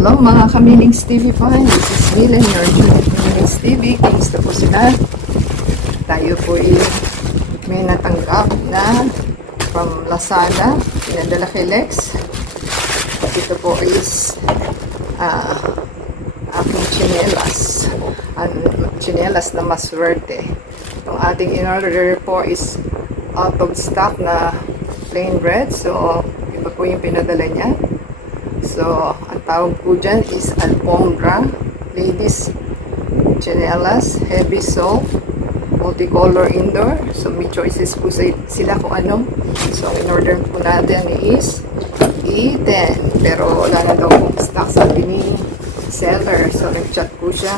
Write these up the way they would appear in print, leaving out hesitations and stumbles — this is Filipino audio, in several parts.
Hello mga Kamilings TV fans, this is Milen, your Judith Kamilings TV. Kamusta po sila? Tayo po may natanggap na from Lazada, pinadala kay Lex. Ito po is aking chinelas na maswerte. Itong ating in-order po is out of stock na plain bread, so iba po yung pinadala niya. So, ang tawag po dyan is Alfombra Ladies Chinelas, Heavy Sole, Multicolor Indoor. So, may choices po sila kung ano. So, ang in-order po natin is E10. Pero wala na daw pong stock sa ni seller. So, nag-chat po siya.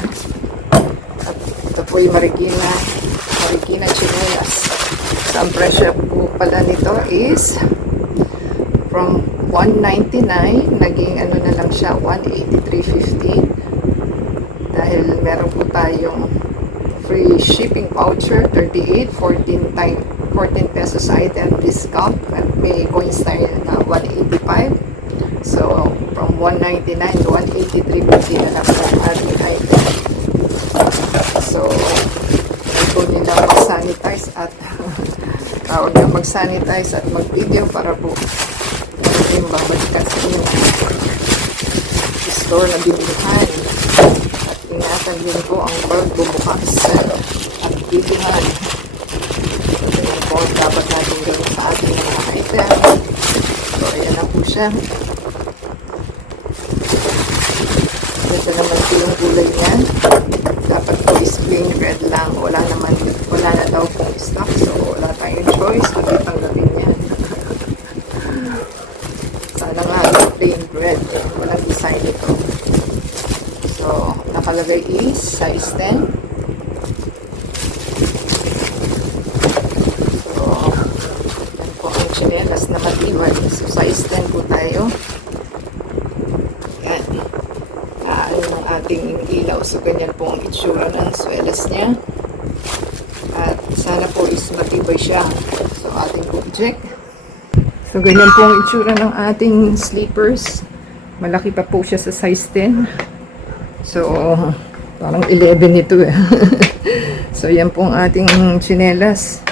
At ito po yung Marikina Chinelas. So, ang presyo po pala nito is from 199, naging ano na lang siya, 183.50 dahil meron po tayong free shipping voucher, 38, 14 pesos item discount at may coins tayo na 185. So from 199 to 183.50 na lang po ang ating item. So ito nila mag-sanitize at tawag na mag-sanitize at mag-video para po yung babalikan sa inyo store na bibilihan at ingatan din po ang pagbubukas at bilihan. Ito yung po dapat natin gawin sa ating mga item. So ayan na po siya. Ito naman po yung kulay niya. Dapat po is plain red lang, wala na daw pong stock, so wala tayong choice kundi tanggapin yan. Sana nga plain bread, walang design ito. So nakalagay is size 10. So yan po ang chinelas na matibay. So size 10 po tayo. Yan, ano ng ating ilaw. So ganyan po ang itsura ng swelas niya. At sana po is matibay siya. So ating po check. So, ganyan po ang itsura ng ating slippers. Malaki pa po siya sa size 10. So, parang 11 ito eh. So, yan po ang ating chinelas.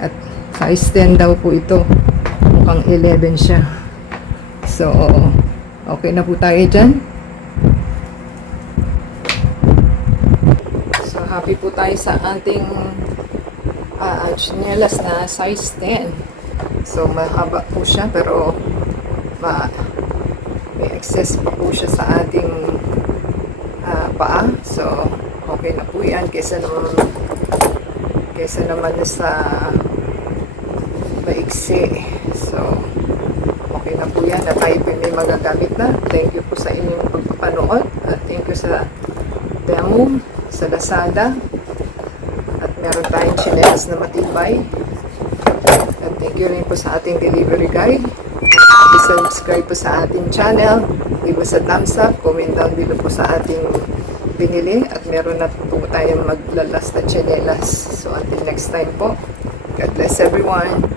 At size 10 daw po ito. Mukhang 11 siya. So, okay na po tayo dyan. So, happy po tayo sa ating chinelas na size 10. So, mahaba po siya pero may excess pa po siya sa ating paa. So, okay na po yan kesa naman sa maiksi. So, okay na po yan na tayo po may magagamit na. Thank you po sa inyong pagpapanood at thank you sa demo sa Lazada. At meron tayong chinelas na matibay. At thank you rin po sa ating delivery guy. I-subscribe po sa ating channel. Give us a thumbs up. Comment down below po sa ating binili. At meron na po tayong maglalas na chinelas. So until next time po. God bless everyone.